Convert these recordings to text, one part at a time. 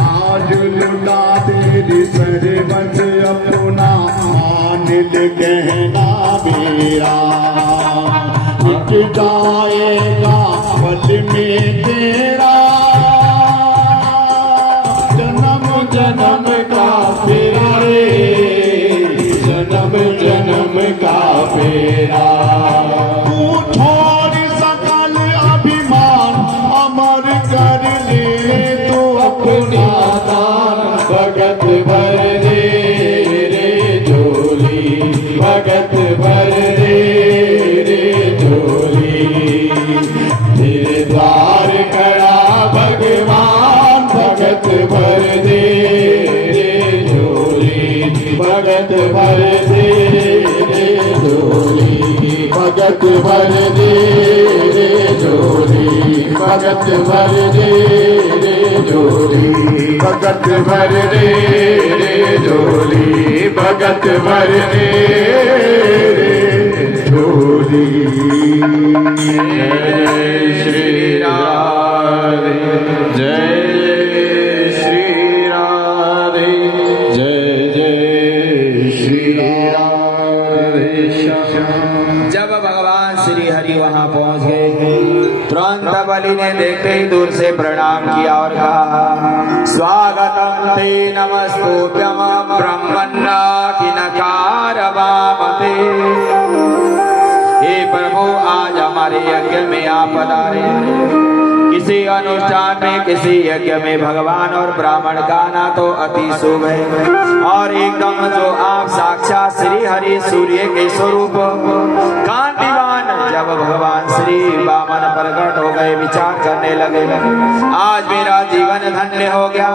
आज लुटा तेरी सरबत अपना मानिल कहना मेरा, मिट जाएगा पल में तेरा जन्म जन्म का फेरा रे, जन्म जन्म का फेरा। तू छोड़ सकल अभिमान अमर कर ले तू अपना दान, भगत भर दे रे झोली, भगत भर दे रे झोली। तेरे द्वार खड़ा भगवान, भगत भर दे रे झोली, भगत भर दे रे झोली, भगत भर दे रे झोली, भगत भर दे रे झोली, भगत भर दे रे झोली, भगत भर दे रे झोली। जय श्री राधे, जय श्री राधे, जय जय श्री राधे। जब भगवान श्री हरि वहां पहुंच गए, तुरंत बलि ने देखते ही दूर से प्रणाम किया और कहा, स्वागतम ते नमस्तुभ्यं ब्रह्मन्ना किनकार वामते। हे प्रभु, आज हमारे यज्ञ में आप पधारे। किसी अनुष्ठान में, किसी यज्ञ में भगवान और ब्राह्मण का आना तो अति शुभ है, और एकदम जो आप साक्षात श्री हरि सूर्य के स्वरूप कांतिवान जब भगवान श्री वामन प्रकट हो गए, विचार करने लगे, आज मेरा जीवन धन्य हो गया,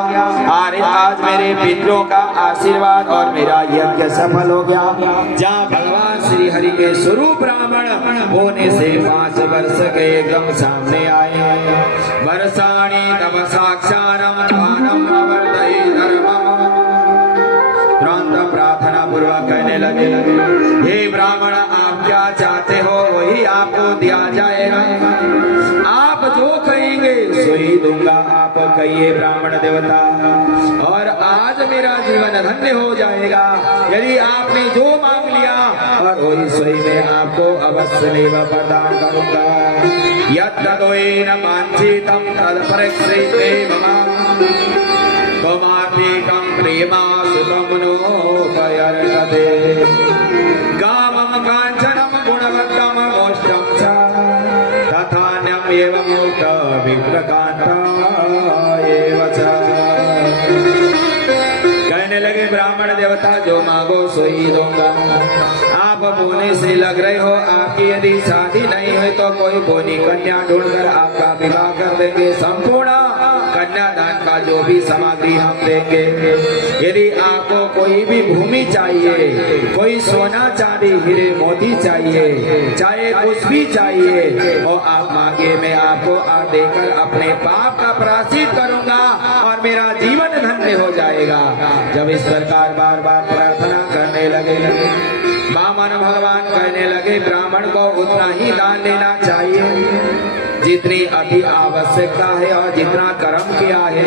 आज मेरे पितरों का आशीर्वाद और मेरा यज्ञ सफल हो गया। जहाँ भगवान श्री हरि के स्वरूप ब्राह्मण होने से 5 वर्ष के एकदम सामने आए। वर्षाणि तव साक्षारं दानं प्रवर्तये धर्मम्। तुरंत प्रार्थना पूर्वक कहने लगे, हे ब्राह्मण, आप क्या चाहते हो वही आपको दिया जाएगा, आप जो कहेंगे सोई दूंगा। आप कहिए ब्राह्मण देवता, और आज मेरा जीवन धन्य हो जाएगा यदि आपने जो मांग लिया, और वही सोई में आपको अवश्य नहीं प्रदान करूंगा। यद्दोयेन वाञ्छितं तत्परिक्रीते मम, त्वमार्थिकं प्रेमासुतं नोपयर्हते। कामं काञ्चनं गुणवत्तं मोक्षं च, तथान्यम् एवमुक्त विप्रकान्ता एव च। कहने लगे, ब्राह्मण देवता जो मांगो सोई दूंगा। आप बोने से लग रहे हो, आपकी यदि शादी नहीं है तो कोई बोनी कन्या ढूंढकर आपका विवाह कर देंगे। संपूर्ण कन्यादान का जो भी सामग्री हम देंगे। यदि आपको कोई भी भूमि चाहिए, कोई सोना चांदी हीरे मोती चाहिए, चाहे कुछ भी चाहिए, और आप मांगे, मैं आपको देकर अपने पाप का प्रायश्चित करूंगा और मेरा जीवन धन्य हो जाएगा। जब इस प्रकार बार बार प्रार्थना करने लगे, वामन भगवान कहने लगे, ब्राह्मण को उतना ही दान लेना चाहिए जितनी अति आवश्यकता है और जितना कर्म किया है।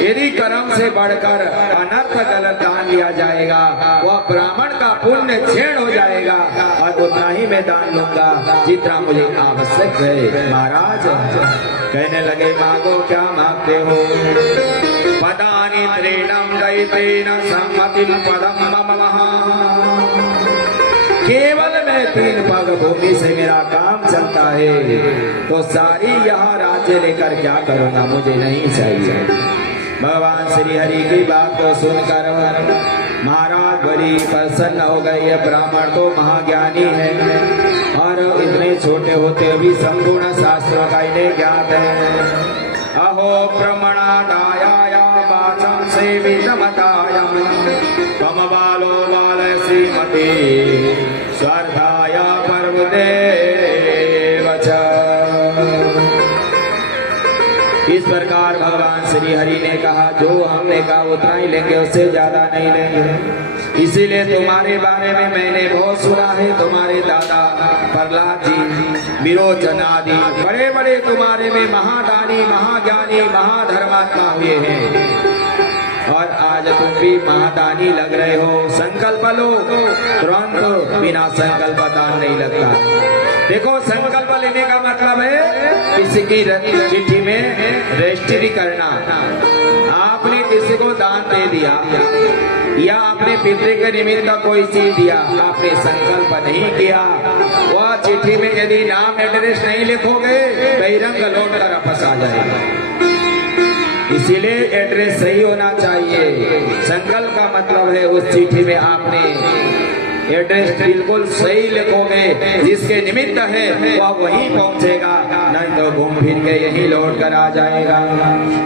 यदि कर्म से बढ़कर अनर्थ गलत दान लिया जाएगा, वह ब्राह्मण का पुण्य क्षीण हो जाएगा, और उतना ही मैं दान लूंगा जितना मुझे आवश्यक है। महाराज कहने लगे, मांगो, क्या मांगते हो? पदानि त्रीणं दैतेन सम्मतिं पदं मम महा। केवल मैं 3 पग भूमि से मेरा काम चलता है, तो सारी यहाँ राज्य लेकर क्या करूँगा, मुझे नहीं चाहिए। भगवान श्री हरि की बात को सुनकर महाराज बड़ी प्रसन्न हो गए। यह ब्राह्मण तो महाज्ञानी है, और इतने छोटे होते भी संपूर्ण शास्त्रों का इन्हें ज्ञात है। अहो प्रमणादाया वाचं सेवितमतायं, तम बालो बाल श्रीमती स्वार्थाय पर्वदेव च। इस प्रकार भगवान श्री हरि ने कहा, जो हमने कहा उतना ही लेंगे, उससे ज्यादा नहीं लेंगे। इसीलिए तुम्हारे बारे में मैंने बहुत सुना है, तुम्हारे दादा प्रहलाद जी, विरोचन आदि बड़े बड़े तुम्हारे में महादानी, महाज्ञानी, महाधर्मात्मा हुए हैं और आज तुम भी महादानी लग रहे हो। संकल्प लो, तुरंत बिना संकल्प दान नहीं लगता। देखो, संकल्प लेने का मतलब है किसी की चिट्ठी में रजिस्ट्री करना। आपने किसी को दान दे दिया या आपने पितृ के निमित्त कोई चीज दिया, आपने संकल्प नहीं किया, वह चिट्ठी में यदि नाम एड्रेस नहीं लिखोगे बहिरंग लौट कर वापस आ जाएगा। इसीलिए एड्रेस सही होना चाहिए। संकल्प का मतलब है उस चिट्ठी में आपने एड्रेस बिल्कुल सही लिखोगे, जिसके निमित्त है वह वहीं पहुंचेगा, नहीं तो घूम फिर के यहीं लौट कर आ जाएगा।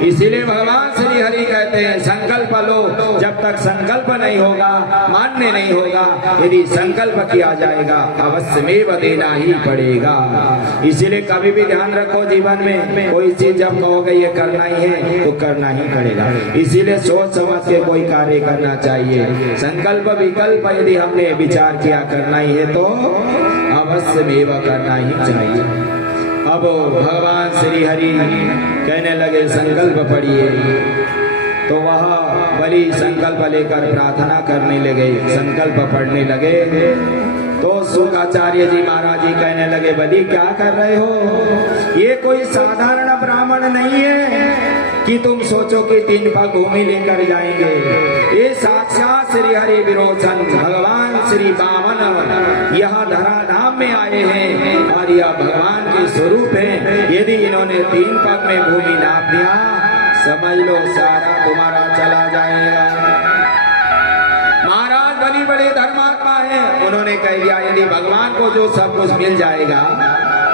इसीलिए भगवान श्री हरि कहते हैं संकल्प लो। जब तक संकल्प नहीं होगा, मान्य नहीं होगा, यदि संकल्प किया जाएगा अवश्य में देना ही पड़ेगा। इसीलिए कभी भी ध्यान रखो, जीवन में कोई चीज जब कहोगे ये करना ही है तो करना ही पड़ेगा। इसीलिए सोच समझ के कोई कार्य करना चाहिए। संकल्प विकल्प यदि हमने विचार किया करना ही है तो अवश्य में करना ही चाहिए। अब भगवान श्री हरि कहने लगे संकल्प पढ़िए, तो वह बलि संकल्प लेकर प्रार्थना करने लगे, संकल्प पढ़ने लगे। तो शुक्राचार्य जी महाराज जी कहने लगे, बलि क्या कर रहे हो? ये कोई साधारण ब्राह्मण नहीं है कि तुम सोचो कि 3 पग भूमि लेकर जाएंगे। ये साक्षात श्री हरि विरोचन भगवान श्री वामन यहाँ धराधाम में आए हैं और यह भगवान के स्वरूप है। यदि इन्होंने 3 पग में भूमि नाप दिया, समझ लो सारा तुम्हारा चला जाएगा। महाराज बलि बड़े धर्मात्मा है, उन्होंने कह दिया यदि भगवान को जो सब कुछ मिल जाएगा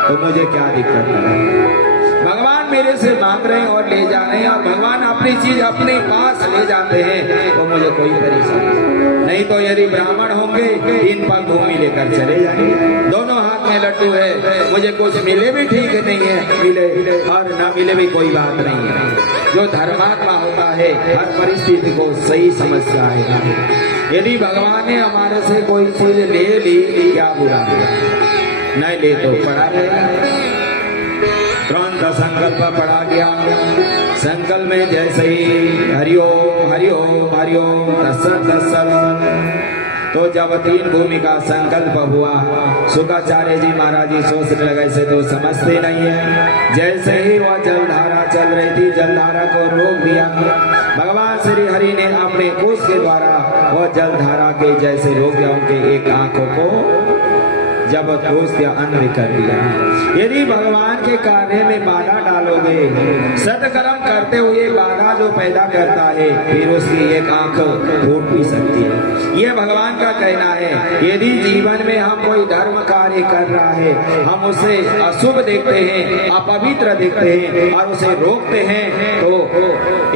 तो मुझे क्या दिक्कत है। भगवान मेरे से मांग रहे हैं और ले जा रहे हैं, और भगवान अपनी चीज अपने पास ले जाते हैं तो मुझे कोई परेशानी नहीं। तो यदि ब्राह्मण होंगे 3 पग भूमि लेकर चले जाएंगे, दोनों हाथ में लड्डू है, मुझे कुछ मिले भी ठीक नहीं है, मिले और न मिले भी कोई बात नहीं है। जो धर्मात्मा होता है हर परिस्थिति को सही समझता है। यदि भगवान ने हमारे से कोई चीज ले ली, क्या बुरा है? नहीं ले तो पड़ा रहेगा। तुरंत संकल्प पढ़ा गया। संकल्प में जैसे ही हरिओम हरिओम हरिओम तत्सत तत्सत, तो जब 3 भूमि का संकल्प हुआ, शुक्राचार्य जी महाराज जी सोचने लगे से तो समझते नहीं है। जैसे ही वह जलधारा चल रही थी, जलधारा को रोक दिया। भगवान श्री हरि ने अपने कोष के द्वारा वह जलधारा के जैसे रोक दिया, उनके एक आंखों को जब दोष या अन्य कर दिया। यदि भगवान के कार्य में बाधा डालोगे, सत्कर्म करते हुए बाधा जो पैदा करता है, फिर उसकी एक आंख फूट भी सकती है। यह भगवान का कहना है। यदि जीवन में हम कोई धर्म कार्य कर रहा है, हम उसे अशुभ देखते हैं, अपवित्र देखते हैं और उसे रोकते हैं, तो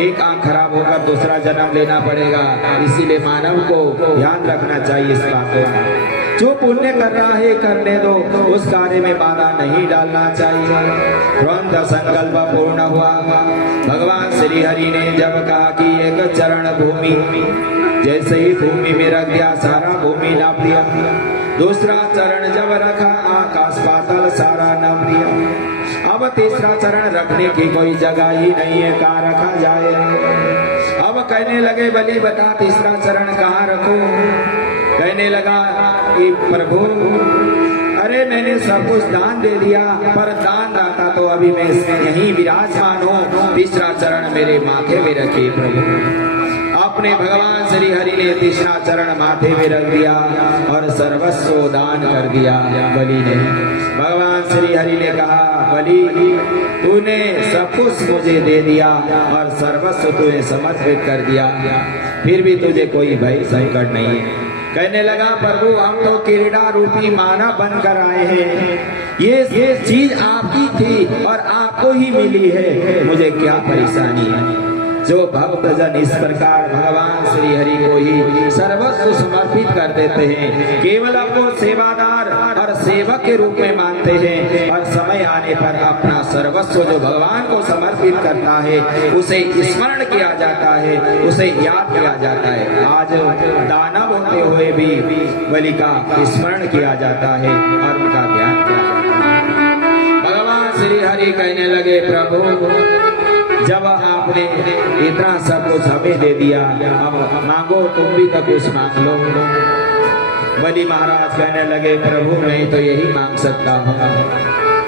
एक आंख खराब होकर दूसरा जन्म लेना पड़ेगा। इसीलिए मानव को ध्यान रखना चाहिए इस बात को। जो पुण्य कर रहा है करने दो, उस कार्य में बाधा नहीं डालना चाहिए। तुरंत संकल्प पूर्ण हुआ। भगवान श्री हरि ने जब कहा कि एक चरण भूमि, जैसे ही भूमि में रख दिया, सारा भूमि नाप दिया। दूसरा चरण जब रखा, आकाश पाताल सारा नाप दिया। अब तीसरा चरण रखने की कोई जगह ही नहीं है, कहाँ रखा जाए। अब कहने लगे बलि बता तीसरा चरण कहाँ रखो। कहने लगा कि प्रभु, अरे मैंने सब कुछ दान दे दिया, पर दान दाता तो अभी मैं यहीं विराजमान हूँ। तीसरा चरण मेरे माथे में रखे प्रभु। अपने भगवान श्री हरि ने तीसरा चरण माथे में रख दिया और सर्वस्व दान कर दिया बलि ने। भगवान श्री हरि ने कहा, बलि तूने सब कुछ मुझे दे दिया और सर्वस्व तूने समर्पित कर दिया, फिर भी तुझे कोई भय संकट नहीं है। कहने लगा, प्रभु हम तो क्रीड़ा रूपी मानव बनकर आए हैं, ये चीज आपकी थी और आपको ही मिली है, मुझे क्या परेशानी है। जो भक्त जन इस प्रकार भगवान श्री हरि को ही सर्वस्व समर्पित कर देते हैं, केवल आपको सेवादार और सेवक के रूप में मानते हैं और समय आने पर अपना सर्वस्व जो भगवान को समर्पित करता है उसे स्मरण किया जाता है, उसे याद किया जाता है। आज दानव होते हुए भी बलि का स्मरण किया जाता है और उनका ध्यान किया जाता है। भगवान श्री हरि कहने लगे, प्रभु जब आपने इतना सब कुछ हमें दे दिया, अब मांगो, तुम भी तो कुछ मांग लो। बलि महाराज कहने लगे, प्रभु मैं तो यही मांग सकता हूँ,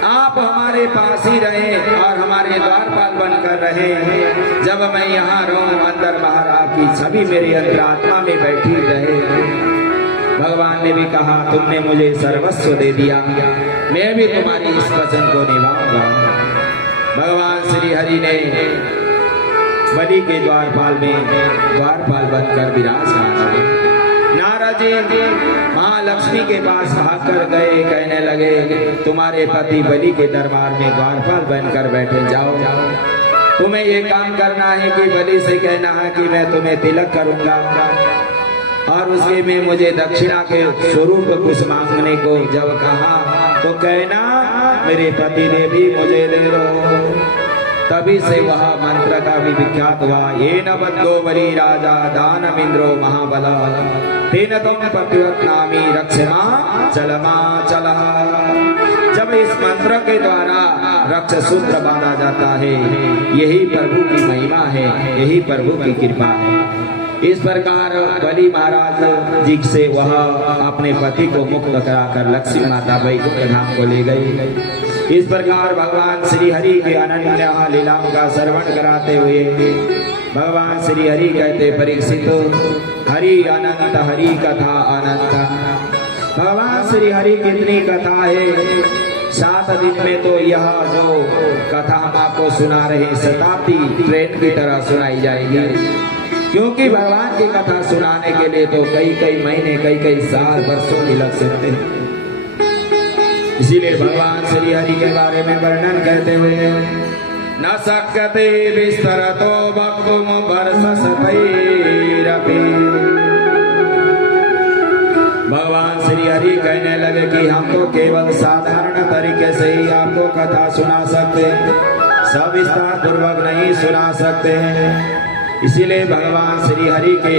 आप हमारे पास ही रहे और हमारे द्वारपाल बनकर रहे। जब मैं यहाँ रहूं, अंदर बाहर आपकी छवि मेरी अंतरात्मा में बैठी रहे। भगवान ने भी कहा, तुमने मुझे सर्वस्व दे दिया, मैं भी तुम्हारी इस वचन को निभाऊंगा। भगवान श्री हरि ने बलि के द्वारपाल बनकर विराजमान हुए। नारद जी महालक्ष्मी के पास भागकर गए, कहने लगे, तुम्हारे पति बलि के दरबार में द्वारपाल बनकर बैठे, जाओ तुम्हें ये काम करना है कि बलि से कहना है कि मैं तुम्हें तिलक करूंगा और उसके में मुझे दक्षिणा के स्वरूप कुछ मांगने को जब कहा तो कहना मेरे पति ने भी मुझे दे दो। तभी से वह मंत्र का भी विख्यात हुआ, ये न बद्धो बलि राजा दानमिंद्रो महाबला तेन तुम पतिव्रत नामी रक्षमा चलमा चला। जब इस मंत्र के द्वारा रक्ष सूत्र बांधा जाता है, यही प्रभु की महिमा है, यही प्रभु की कृपा है। इस प्रकार बलि महाराज जी से वह अपने पति को मुक्त कराकर लक्ष्मी माता वैकुंठ धाम को ले गई। इस प्रकार भगवान श्री हरि के अनन्य लीला का श्रवण कराते हुए भगवान श्री हरि कहते, परीक्षित हरि अनंत, हरि कथा अनंत। भगवान श्री हरि कितनी कथा है, 7 दिन में तो यह जो कथा हम आपको सुना रहे शताब्दी ट्रेन की तरह सुनाई जाएगी, क्योंकि भगवान की कथा सुनाने के लिए तो कई महीने, कई साल, वर्षों भी लग सकते हैं। इसीलिए भगवान श्री हरि के बारे में वर्णन करते हुए, न शक्यते विस्तरतो वक्तुम वर्षशतैरपि। भगवान श्री हरि कहने लगे कि हम तो केवल साधारण तरीके से ही आपको कथा सुना सकते हैं, सविस्तार पूर्वक नहीं सुना सकते हैं। इसीलिए भगवान श्री हरि के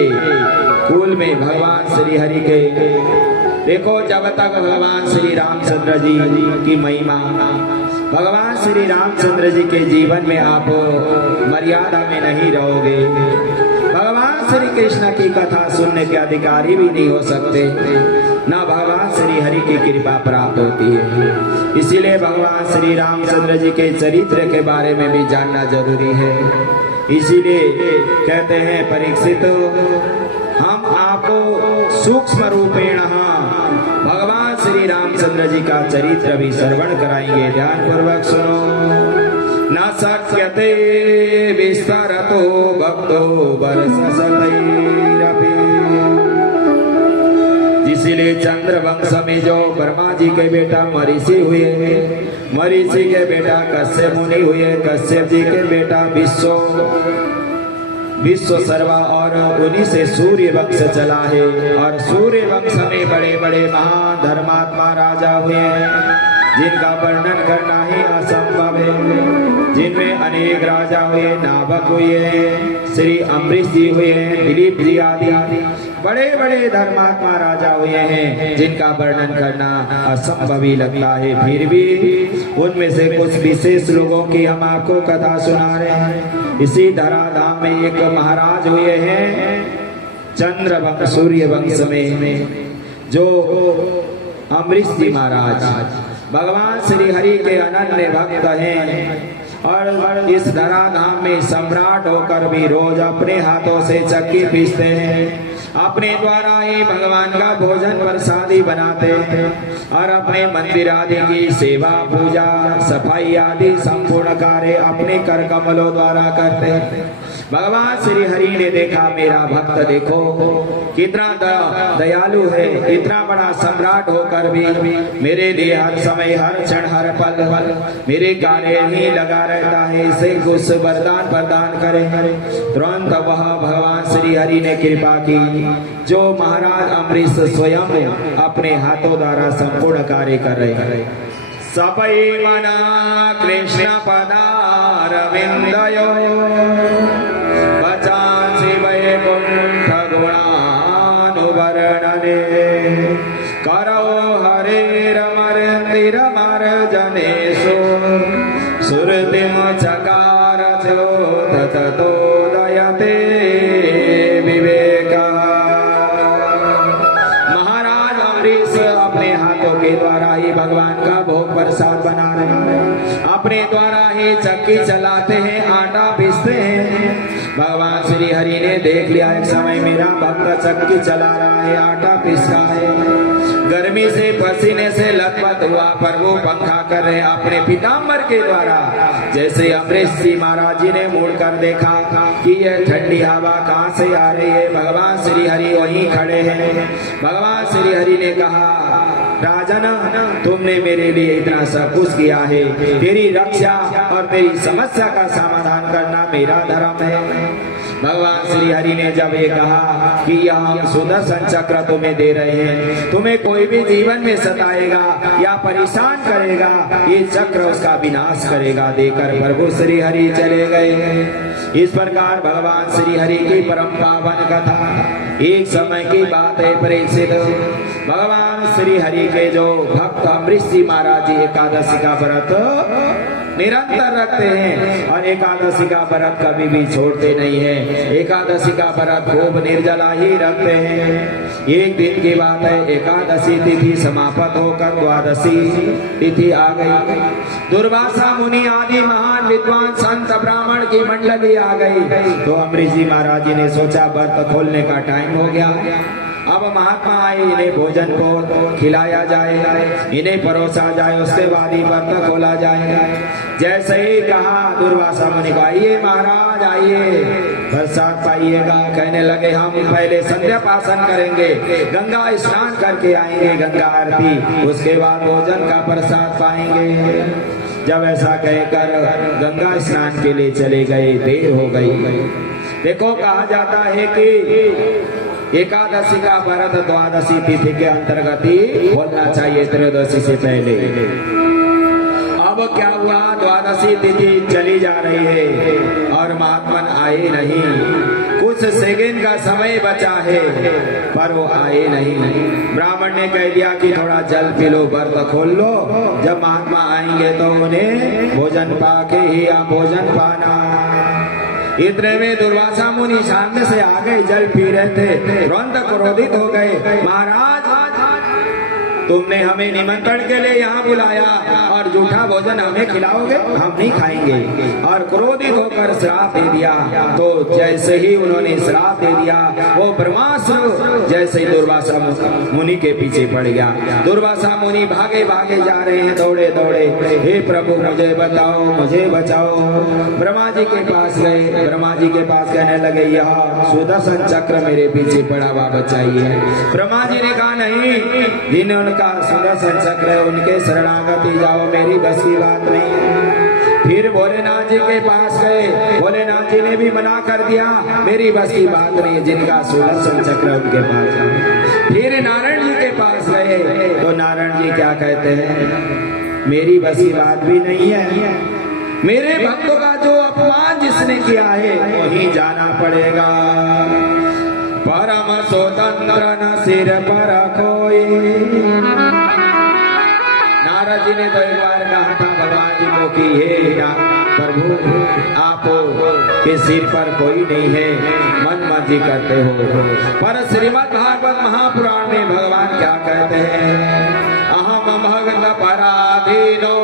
कुल में, भगवान श्री हरि के देखो, जब तक भगवान श्री रामचंद्र जी की महिमा, भगवान श्री रामचंद्र जी के जीवन में आप मर्यादा में नहीं रहोगे, भगवान श्री कृष्ण की कथा सुनने के अधिकारी भी नहीं हो सकते, ना भगवान श्री हरि की कृपा प्राप्त होती है। इसीलिए भगवान श्री रामचंद्र जी के चरित्र के बारे में भी जानना जरूरी है। इसीलिए कहते हैं, परीक्षित हम आपको सूक्ष्म रूपेण भगवान श्री रामचंद्र जी का चरित्र भी श्रवण कराएंगे, ध्यान पूर्वक सुनो। न शक्यते विस्तरतो भक्तो वर्षशतैरपि। इसीलिए चंद्र वंश में जो ब्रह्मा जी के बेटा मरीषि हुए, मरीषि के बेटा कश्यप मुनि हुए, कश्यप जी के बेटा विश्व सर्वा, और उन्हीं से सूर्य वंश चला है। और सूर्य वंश में बड़े बड़े महान धर्मात्मा राजा हुए हैं, जिनका वर्णन करना ही असंभव है। जिनमें अनेक राजा हुए, नाभक हुए, श्री अम्बरीश जी हुए, दिलीप जी आदि बड़े बड़े धर्मात्मा राजा हुए हैं, जिनका वर्णन करना असंभव ही लगता है। फिर भी उनमें से कुछ विशेष लोगों की हम आपको कथा सुना रहे हैं। इसी धराधाम में एक महाराज हुए हैं चंद्र वंश, सूर्य वंश में, जो अम्बरीश जी महाराज भगवान श्री हरि के अनन्य भक्त हैं और इस धराधाम में सम्राट होकर भी रोज अपने हाथों से चक्की पीसते हैं, अपने द्वारा ही भगवान का भोजन प्रसादी बनाते हैं और अपने मंदिर आदि की सेवा पूजा सफाई आदि संपूर्ण कार्य अपने कर कमलों द्वारा करते हैं। भगवान श्री हरि ने देखा मेरा भक्त देखो कितना दयालु है, इतना बड़ा सम्राट होकर भी मेरे लिए हर समय हर क्षण हर पल मेरे कार्य ही लगा रहता है, इसे कुछ वरदान प्रदान करे। तुरंत वह भगवान श्री हरि ने कृपा की, जो महाराज अम्बरीश स्वयं अपने हाथों द्वारा संपूर्ण कार्य कर रहे हैं। सपै मना कृष्ण पदारविंदयो वचांसि वैकुंठ गुणानुवर्णने करो हरेरमर्दिरमर्जनेषु सुरतिम चकार ततोदयते विवेकः। महाराज अम्बरीश अपने हाथों के द्वारा ही भगवान का भोग प्रसाद बना रहे हैं, अपने द्वारा ही चक्की चलाते हैं, आटा पीसते हैं। भगवान श्री हरि ने देख लिया एक समय मेरा भक्त चक्की चला रहा है, आटा पीस रहा है, गर्मी से पसीने से लथपथ हुआ, पर वो पंखा कर रहे अपने पीताम्बर के द्वारा। जैसे अम्बरीश जी महाराज जी ने मुड़कर देखा कि यह ठंडी हवा कहाँ से आ रही है, भगवान श्री हरि वहीं खड़े हैं। भगवान श्री हरि ने कहा, राजन तुमने मेरे लिए इतना सब कुछ किया है, तेरी रक्षा और तेरी समस्या का समाधान करना मेरा धर्म है। भगवान श्री हरि ने जब ये कहा कि यह हम सुदर्शन चक्र तुम्हें दे रहे हैं, तुम्हें कोई भी जीवन में सताएगा या परेशान करेगा, ये चक्र उसका विनाश करेगा, देकर प्रभु श्री हरि चले गए। इस प्रकार भगवान श्री हरि की परम पावन कथा। एक समय की बात है परीक्षित, भगवान श्री हरि के जो भक्त अम्बरीश जी महाराज जी एकादशी का व्रत निरंतर रखते हैं और एकादशी का व्रत कभी भी छोड़ते नहीं है, एकादशी का व्रत खूब निर्जला ही रखते हैं। एक दिन की बात है, एकादशी तिथि समाप्त होकर द्वादशी तिथि आ गई। दुर्वासा मुनि आदि महान विद्वान संत ब्राह्मण की मंडली आ गई, तो अम्बरीश जी महाराज जी ने सोचा व्रत खोलने का टाइम हो गया, अब महात्मा आए, इन्हें भोजन को खिलाया जाए, इन्हें परोसा जाए, उसके बाद ही व्रत खोला जाए। जैसे ही कहा दुर्वासा मुनि को, आइए महाराज आइए प्रसाद पाइएगा। कहने लगे हम पहले संध्या पासन करेंगे, गंगा स्नान करके आएंगे, गंगा आरती, उसके बाद भोजन का प्रसाद पाएंगे। जब ऐसा कहकर गंगा स्नान के लिए चले गए, देर हो गई। देखो कहा जाता है कि एकादशी का व्रत द्वादशी तिथि के अंतर्गत ही खोलना चाहिए, त्रयोदशी से पहले। अब क्या हुआ, द्वादशी तिथि चली जा रही है और महात्मन आए नहीं, कुछ सेकंड का समय बचा है पर वो आए नहीं। ब्राह्मण ने कह दिया कि थोड़ा जल पी लो, व्रत खोल लो, जब महात्मा आएंगे तो उन्हें भोजन पाके ही आप भोजन पाना। इतने में दुर्वासा मुनि सामने से आ गए, जल पी रहे थे, तुरंत क्रोधित हो गए, महाराज तुमने हमें निमंत्रण के लिए यहाँ बुलाया और जूठा भोजन हमें खिलाओगे, हम नहीं खाएंगे। और क्रोधित होकर श्राप दे दिया। तो जैसे ही उन्होंने श्राप दे दिया, वो ब्रह्मास्त्र जैसे ही दुर्वासा मुनि के पीछे पड़ गया। दुर्वासा मुनि भागे भागे जा रहे हैं, दौड़े दौड़े, हे प्रभु मुझे बताओ, मुझे बचाओ। ब्रह्मा जी के पास गए, ब्रह्मा जी के पास कहने लगे, यह सुदर्शन चक्र मेरे पीछे पड़ा हुआ, बचाइए। ब्रह्मा जी ने कहा नहीं, जिन्होंने का सुदर्शन चक्र है उनके शरणागति जाओ, मेरी बस की बात नहीं। फिर भोलेनाथ जी के पास गए, भोलेनाथ जी ने भी मना कर दिया, मेरी बस की बात नहीं, जिनका सुदर्शन चक्र उनके पास जाओ। फिर नारायण जी के पास गए, तो नारायण जी क्या कहते हैं, मेरी बस की बात भी नहीं है, मेरे भक्तों का जो अपमान जिसने किया है वहीं जाना पड़ेगा। परम स्वतंत्र न सिर पर कोई। नारद जी ने तो एक बार कहा था भगवान जी को कि हे प्रभु आप के सिर पर कोई नहीं है, मन मर्जी करते हो। पर श्रीमद् भागवत महापुराण में भगवान क्या कहते हैं, अहम भक्त पराधीनो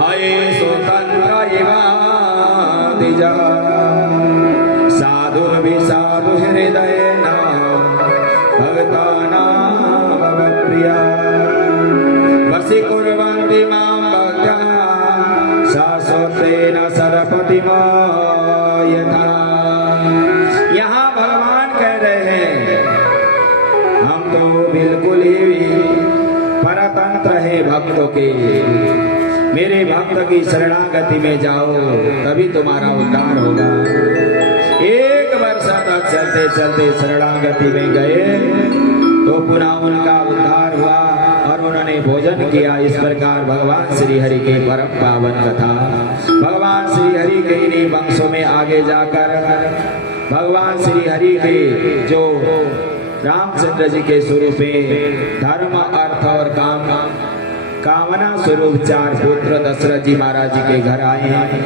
हये स्वतंत्र इवादिजा साधु भी साधु हृदय न भगताना करोति मां भक्त्या शाश्वतेन सरपतिम यथा। यहाँ भगवान कह रहे हैं हम तो बिल्कुल ही परतंत्र है भक्तों के। मेरे भक्त की शरणागति में जाओ तभी तुम्हारा उद्धार होगा। एक वर्ष तक चलते चलते शरणागति में गए तो पुनः उनका उद्धार हुआ और उन्होंने भोजन किया। इस प्रकार भगवान श्री हरि के परम पावन कथा भगवान श्री हरि के इन्हीं वंशों में आगे जाकर भगवान श्री हरि के जो रामचंद्र जी के स्वरूप में धर्म अर्थ और कामना स्वरूप 4 पुत्र दशरथ जी महाराज जी के घर आए हैं।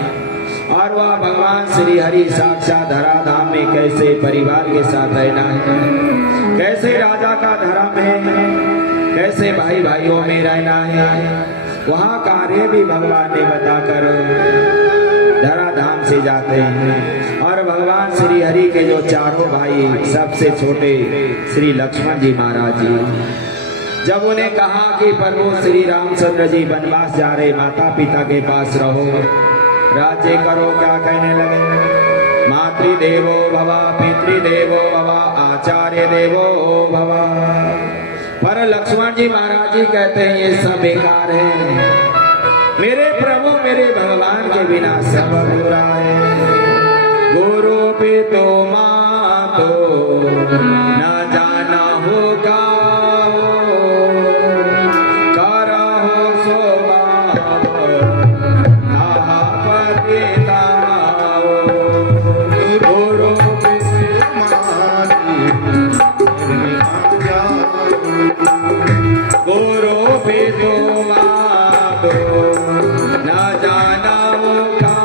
और वह भगवान श्री हरि साक्षात धराधाम में कैसे परिवार के साथ रहना है, कैसे राजा का धर्म है, कैसे भाई भाइयों में रहना है, वहाँ कार्य भी भगवान ने बताकर धराधाम से जाते हैं। और भगवान श्री हरि के जो 4 भाई सबसे छोटे श्री लक्ष्मण जी महाराज जी, जब उन्हें कहा कि प्रभु श्री रामचंद्र जी वनवास जा रहे, माता पिता के पास रहो, राज्य करो, क्या कहने लगे? मातृदेवो भव, पितृदेवो भव, आचार्य देवो भव। पर लक्ष्मण जी महाराज जी कहते हैं ये सब बेकार है, मेरे प्रभु मेरे भगवान के बिना सब अधूरा है। गुरु पितो मातो न जाना होगा, करहो सोभाव पतिताओ। गुरु गुरु पितो मातो न जाना होगा,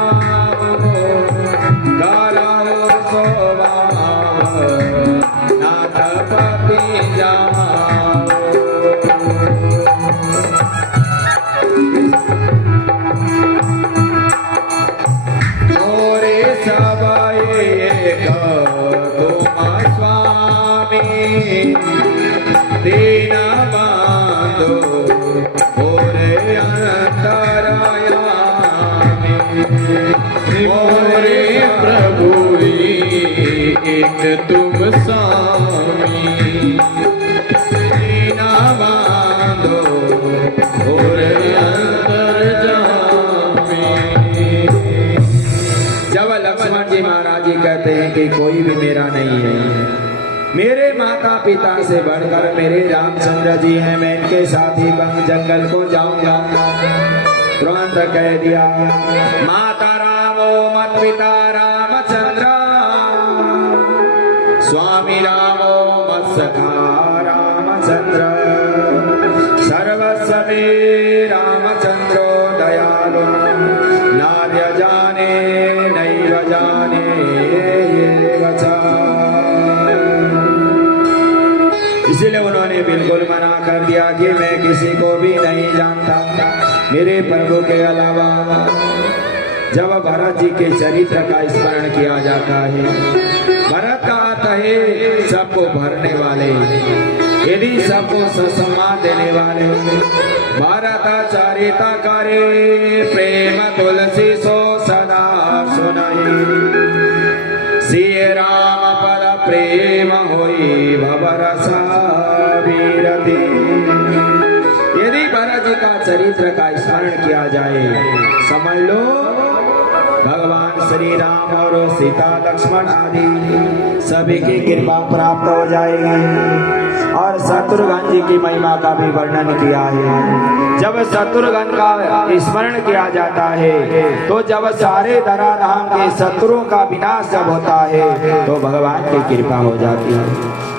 करहो सोभाव नाथ पति जाओ। मोरे सब एक तुम स्वामी, दीन बंधु मोरे अंतरायामी। मोरे प्रभु एक तुम स्वामी, दीन बंधु मोरे अंतर्यामी। जब लक्ष्मण जी महाराज जी कहते हैं कि कोई भी मेरा नहीं है, मेरे माता पिता से बढ़कर मेरे रामचंद्र जी हैं, मैं इनके साथ ही जंगल को जाऊंगा। तुरंत कह दिया माता रामो मत पिता रामचंद्र, स्वामी रामो मत सखा रामचंद्र, सर्वस्व मे रामचंद्रो दयालु, नार्य जाने नैव जाने एव च। इसीलिए उन्होंने बिल्कुल मना कर दिया कि मैं किसी को भी नहीं जानता मेरे प्रभु के अलावा। जब भरत जी के चरित्र का स्मरण किया जाता है, भरत का अर्थ है सबको भरने वाले, यदि सबको सम्मान देने वाले। भरत चरिता करे प्रेम तुलसी सो सदा सुनाई, सिय राम पर प्रेम होई भवरसा वीरति। यदि भरत जी का चरित्र का स्मरण किया जाए, समझ लो भगवान श्री राम और सीता लक्ष्मण आदि सभी की कृपा प्राप्त हो जाएगी। और शत्रुघ्न जी की महिमा का भी वर्णन किया है। जब शत्रुघ्न का स्मरण किया जाता है तो जब सारे धराधाम के शत्रुओं का विनाश जब होता है तो भगवान की कृपा हो जाती है।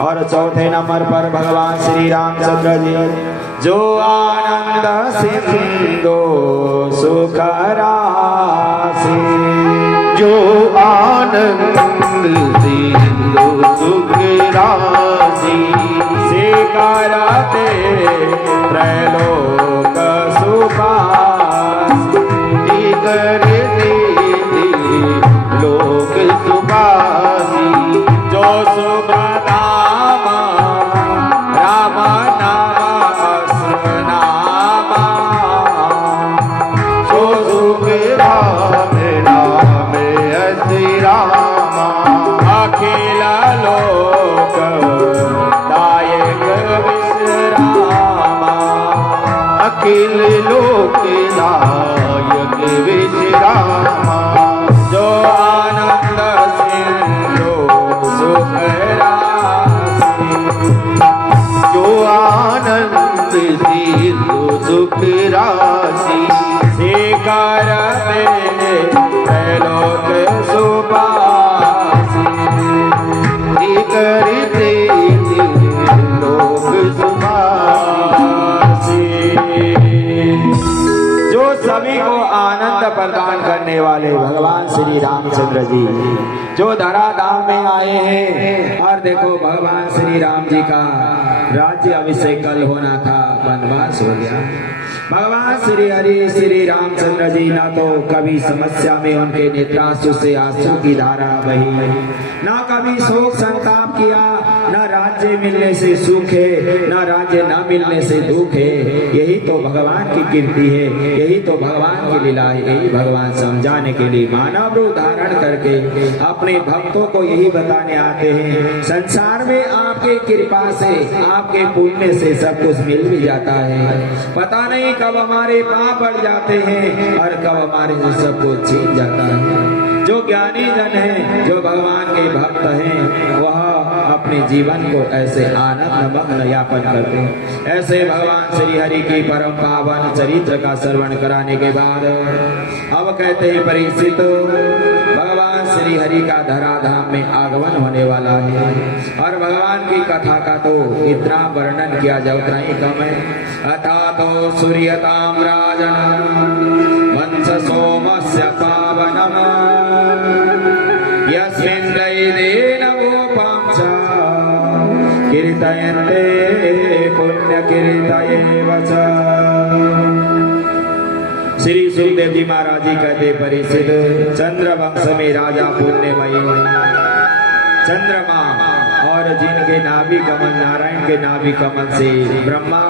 और चौथे नंबर पर भगवान श्री रामचंद्र जी जो आनंद सिंधु सुख राशि, जो आनंद सिंधु सुख राशि, स्वीकारते त्रैलोक सुखासि, करते लोक सुखासि, जो शुभ नाम राम नाम सुनामा, श्री रामचंद्र जी जो धरा धाम में आए हैं। और देखो भगवान श्री राम जी का राज्य अभिषेक कल होना था, वनवास हो गया। भगवान श्री हरि श्री रामचंद्र जी ना तो कभी समस्या में उनके नेत्रांशु से आंसू की धारा बही, ना कभी शोक संताप किया, ना राज्य मिलने से सुख है, ना राज्य न मिलने से दुख है। यही तो भगवान की कीर्ति है, यही तो भगवान की लीला है। यही भगवान समझाने के लिए मानव रूप धारण करके अपने भक्तों को यही बताने आते हैं, संसार में आपके कृपा से, आपके पुण्य से सब कुछ मिल भी जाता है। पता नहीं कब हमारे पाप बढ़ जाते हैं और कब हमारे से सब कुछ छीन जाता है। जो ज्ञानी जन है, जो भगवान के भक्त हैं, वह अपने जीवन को ऐसे आनंद मग्न यापन करते हैं। ऐसे भगवान श्री हरि की परम पावन चरित्र का श्रवण कराने के बाद अब कहते हैं परीक्षित, भगवान श्री हरि का धराधाम में आगमन होने वाला है और भगवान की कथा का तो इतना वर्णन किया जाए उतना ही कम है। अथा तो सूर्यताम राजन वंश सोमस्य पावनम यस्मिन् दैवेन गोपांश कीर्तयन्ते पुण्य कीर्तयेव च। श्री सुखदेव जी महाराज जी कहते परिचित, चंद्र वंश में राजा पुण्यमयी चंद्रमा और जिनके नाभि कमल, नारायण के नाभि कमल से ब्रह्मा,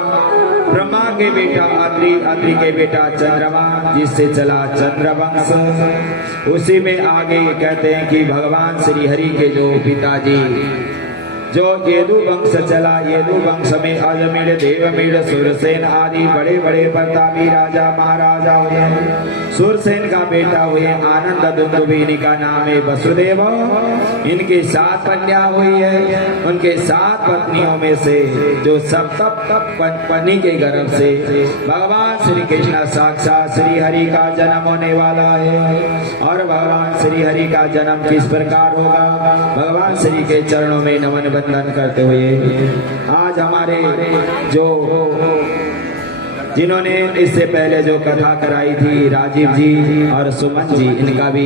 ब्रह्मा के बेटा अत्रि, अत्रि के बेटा चंद्रमा, जिससे चला चंद्रवंश। उसी में आगे कहते हैं कि भगवान श्री हरि के जो पिताजी जो यदु वंश चला, यदु वंश में अजमेर, देवमेर, सुरसेन आदि बड़े बड़े प्रतापी राजा महाराजा हुए। सुरसेन का बेटा हुए आनंद दुंदुभी, इनका नाम है वसुदेव। इनके 7 कन्या हुई है। उनके 7 पत्नियों में से जो पत्नी के गर्भ से भगवान श्री कृष्ण साक्षात श्री हरि का जन्म होने वाला है। और भगवान श्री हरि का जन्म किस प्रकार होगा, भगवान श्री के चरणों में नमन वंदन करते हुए आज हमारे जो जिन्होंने इससे पहले जो कथा कराई थी राजीव जी और सुमन जी, इनका भी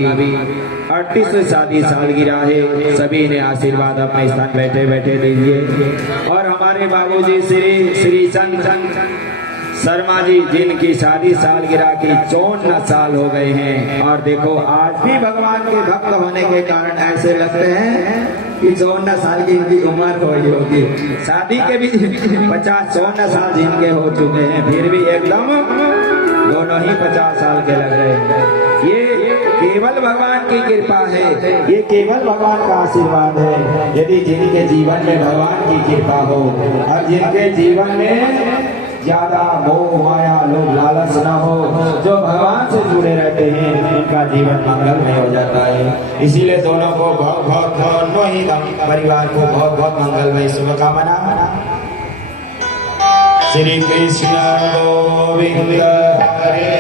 38 शादी सालगिरह है। सभी ने आशीर्वाद अपने स्थान बैठे बैठे दीजिए। और हमारे बाबूजी श्री चंद शर्मा जी, जिनकी शादी सालगिरह की 54 साल हो गए हैं। और देखो आज भी भगवान के भक्त होने के कारण ऐसे लगते हैं कि 54 साल की इनकी उम्र हुई होगी। शादी के भी 50-54 साल जिनके हो चुके हैं, फिर भी एकदम दोनों ही 50 साल के लग रहे हैं। ये केवल भगवान की कृपा है, ये केवल भगवान का आशीर्वाद है। यदि जिनके जीवन में भगवान की कृपा हो और जिनके जीवन में ज्यादा मोह माया लोभ लालच न हो, जो भगवान से जुड़े रहते हैं, उनका जीवन मंगलमय हो जाता है। इसीलिए दोनों को बहुत दोनों ही परिवार को बहुत बहुत मंगलमय शुभकामना। श्री कृष्ण गोविंद हरे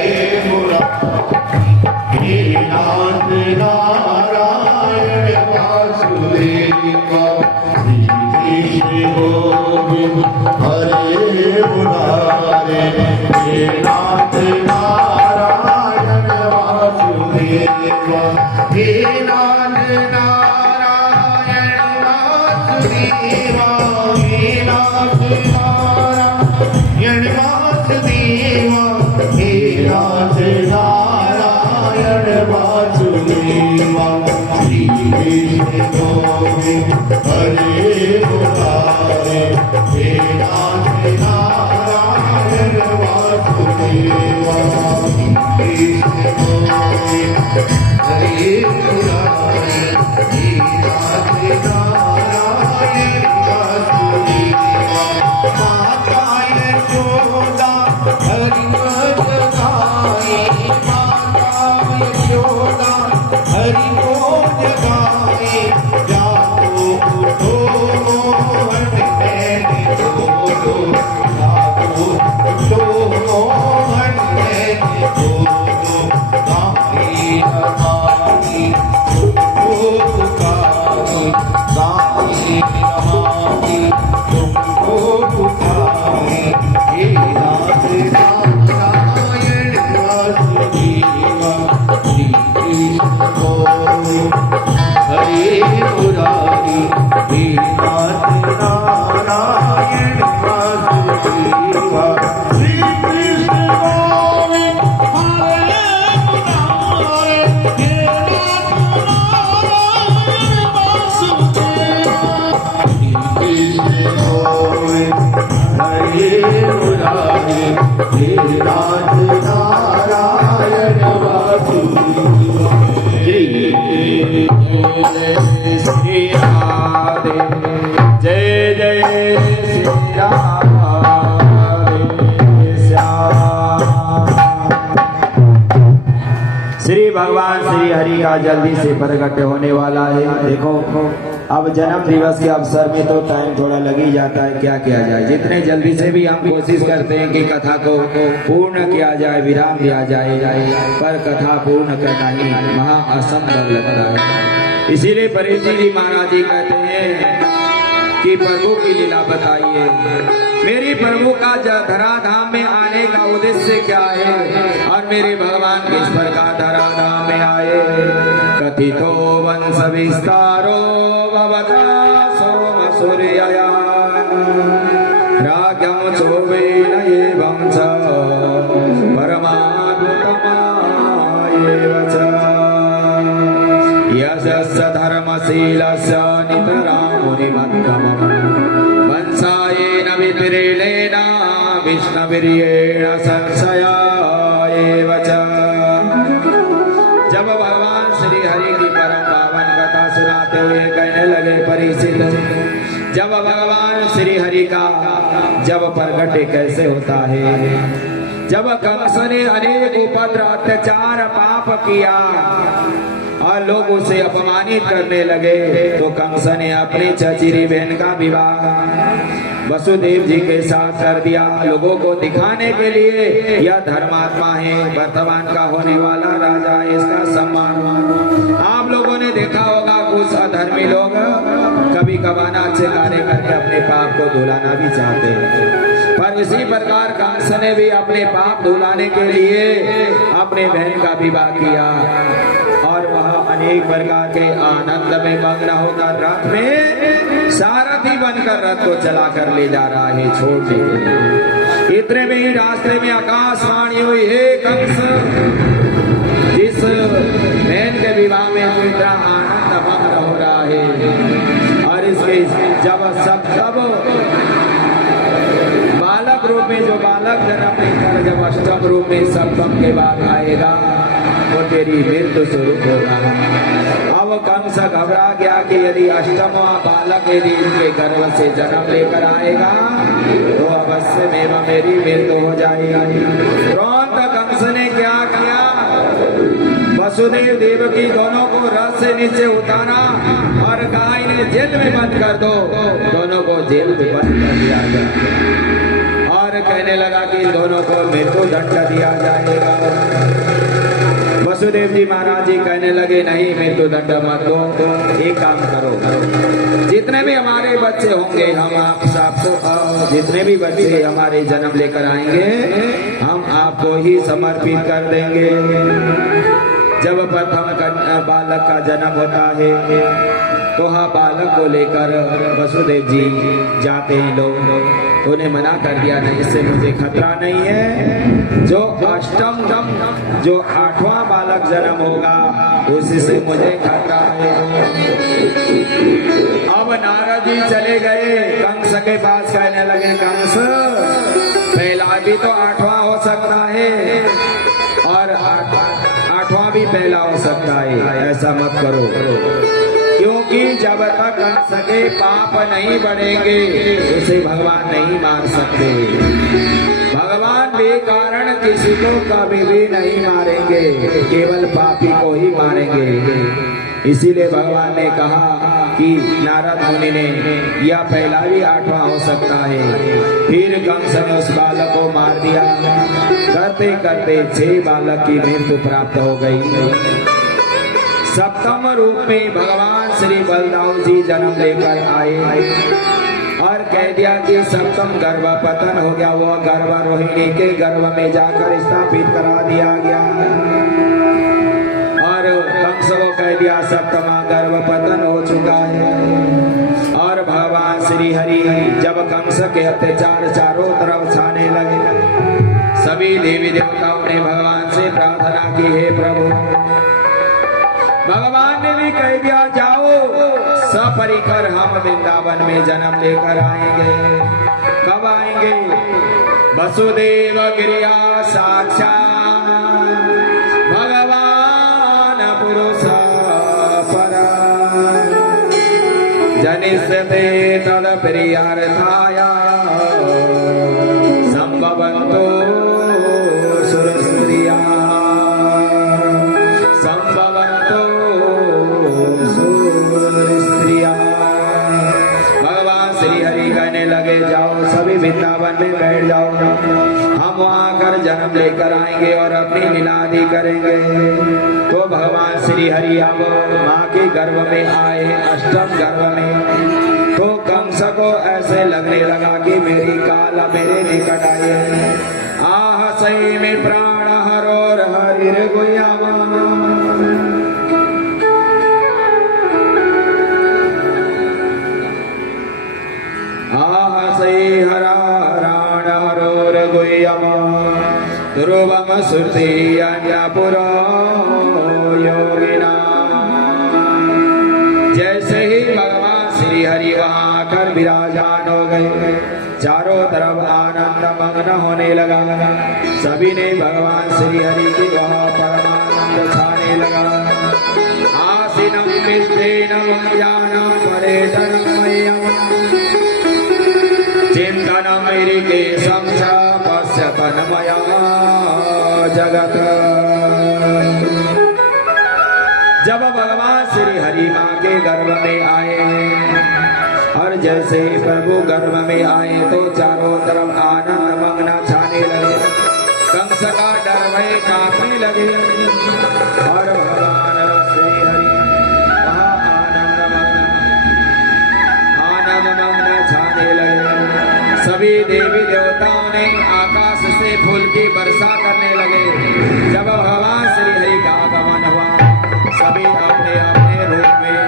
मुरारी, नाथ नारायण वासुदेव। श्री कृष्ण गोविंद हरे मुरारी, नाथ नारायण वासुदेव। हे नाथ नारायण वासुदेव, हे नाथ नारायण वासुदेव, हे नाथ नारायण वासुदेव। श्री कृष्ण गोविंद हरे मुरारी, हे नाथ नारायण वासुदेव। कृष्ण गोविंद हरे मुरारी, हे नाथ नारायण वासुदेव। माता यशोदा हरि पद गाए, माता यशोदा हरि बोल गाए। जाओ उठो मोहन मैंने बोलो, जाओ उठो मोहन मैंने बोलो। गाए हमारी तुमको पुकारे, गाए हमारी तुमको पुकारे। हे नाथ नारायण वासुदेव, श्री कृष्ण हे नाथ नारायण वासुदेवा श्री कृष्ण गोविंद हरे मुरारे हे नाथ नारायण वासुदेवा श्री कृष्ण गोविंद हरे मुरारे हे नाथ नारायण वासुदेवा श्री राधे जय जय श्री राधे श्याम। श्री भगवान श्री हरि का जल्दी से प्रकट होने वाला है। देखो अब जन्म दिवस के अवसर में तो टाइम थोड़ा लग ही जाता है, क्या किया जाए। जितने जल्दी से भी हम कोशिश करते हैं कि कथा को पूर्ण किया जाए, विराम दिया जाए, पर कथा पूर्ण करना ही महा असंभव लगता है। इसीलिए परीक्षित जी महाराज जी कहते हैं कि प्रभु की लीला बताइए, मेरी प्रभु का धराधाम में आने का उद्देश्य क्या है और मेरे भगवान किस प्रकार धराधाम में आए। कथितो वंश विस्तारो भवता सोम सूर्यया राज्ञं चोवेन एवं च परमाद्भुतमायेव च यशस्य धर्मशीलस्य नितरां मुनिमत्तमम् वंशायेन विप्रीलेन विष्णुवीर्येण संशयायेव च। जब भगवान श्री हरि की परम पावन कथा सुनाते हुए कहने लगे परीक्षित, जब भगवान श्री हरि का जब प्रकट कैसे होता है, जब कंस ने अनेक उपद्र अत्याचार पाप किया और लोग उसे अपमानित करने लगे, तो कंस ने अपनी चचेरी बहन का विवाह वसुदेव जी के साथ कर दिया, लोगों को दिखाने के लिए यह धर्मात्मा है, वर्तमान का होने वाला राजा है, इसका सम्मान। आप लोगों ने देखा होगा कुछ अधर्मी लोग कभी कभाना अच्छे कार्य करके अपने पाप को धुलाना भी चाहते हैं, पर इसी प्रकार कंस ने भी अपने पाप धुलाने के लिए अपने बहन का विवाह किया और वह अनेक प्रकार के आनंद में मग्न होकर रथ में सारथी बनकर रथ को चला कर ले जा रहा है छोड़ दे। इतने में ही रास्ते में आकाशवाणी हुई, हे कंस, जिस बहन के विवाह में हम इतना आनंद मग्न हो रहा है और इसके जब सब बालक रूप में जो बालक जन्म लेकर जब अष्टम रूप में सप्तम के बाद आएगा वो तेरी मृत्यु स्वरूप होगा। अब कंस घबरा गया कि यदि अष्टमवा बालक यदि इनके गर्भ से जन्म लेकर आएगा तो अवश्य में मेरी मृत्यु हो जाएगी। तुरंत कंस ने क्या किया, वसुदेव देवकी दोनों को रथ से नीचे उतारा और कहा इन्हें जेल में बंद कर दो। दोनों को जेल में बंद कर दिया गया और कहने लगा कि दोनों को मृत्यु दंड दिया जाएगा। वसुदेव जी महाराज जी कहने लगे नहीं, मृत्यु दंड मत दो, एक काम करो, जितने भी हमारे बच्चे होंगे हम आप सबको, जितने भी बच्चे हमारे जन्म लेकर आएंगे हम आपको ही समर्पित कर देंगे। जब प्रथम बालक का जन्म होता है तो हाँ बालक को लेकर वसुदेव जी जाते हैं लोग, उन्हें मना कर दिया नहीं, इससे मुझे खतरा नहीं है। जो अष्टम जो आठवां बालक जन्म होगा उसी से मुझे खतरा है। अब नारद जी चले गए कंस के पास, कहने लगे कंस पहला भी तो आठवां हो सकता है और आठवां भी पहला हो सकता है, ऐसा मत करो, क्योंकि जब तक कंस के पाप नहीं बढ़ेंगे उसे भगवान नहीं मार सकते। भगवान बेकारण किसी को कभी भी नहीं मारेंगे, केवल पापी को ही मारेंगे। इसीलिए भगवान ने कहा कि नारद मुनि ने यह पहला भी आठवां हो सकता है। फिर कंस ने उस बालक को मार दिया। करते करते 6 बालक की मृत्यु प्राप्त हो गई। सप्तम रूप में भगवान श्री बलराम जी जन्म लेकर आए और कह दिया कि सप्तम गर्भ पतन हो गया, वो गर्भ रोहिणी के गर्भ में जाकर स्थापित करा दिया गया और कंस को कह दिया सप्तमा गर्भ पतन हो चुका है हरि जब कंस के अत्याचार चारों तरफ छाने लगे, सभी देवी देवताओं ने भगवान से प्रार्थना की, हे प्रभु। भगवान ने भी कह दिया, जाओ सपरिकर हम वृंदावन में जन्म लेकर आएंगे। कब आएंगे? वसुदेव गिरिया साक्षात भगवान पुरुष परा जनिष्यते तद प्रियार्थाया संभवन्तो सुरस्त्रिया संभवन्तो सुरस्त्रिया। भगवान श्री हरि कहने लगे, जाओ सभी वृंदावन में बैठ जाओ, हम वहां कर जन्म लेकर आएंगे और अपनी लीलादि करेंगे। तो भगवान श्री हरि अब माँ के गर्भ में आए, अष्टम गर्भ में। तो कंस को ऐसे लगने लगा कि मेरी काल मेरे निकट आई है। आह सही में प्राण हरोर हरिर गुयामा। आह सही हरा राण हरोर गुयामा ध्रुवम श्रुति अन्यपुरो योगिना। जैसे ही भगवान श्री हरि वहां आकर विराजमान हो गए, चारों तरफ आनंद मग्न होने लगा। सभी ने भगवान श्री हरि की वह परमानंद छाने लगा। आसीनम विस्तीर्णम ज्ञानम पर्यटनमयम् चिंतनम ऋकेशम च पश्यतन्मया जगत। जब भगवान श्री हरि माँ के गर्भ में आए और जैसे ही प्रभु गर्भ में आए तो चारों तरफ आनंद मग्न छाने लगे। कंस का डर भय कांपने लगे और भगवान श्री हरि वहाँ आनंद मग्न छाने लगे। सभी देवी देवताओं ने आकाश से फूल की वर्षा करने लगे। जब भगवान श्री हरि का आगमन हुआ, सभी अपने अपने रूप में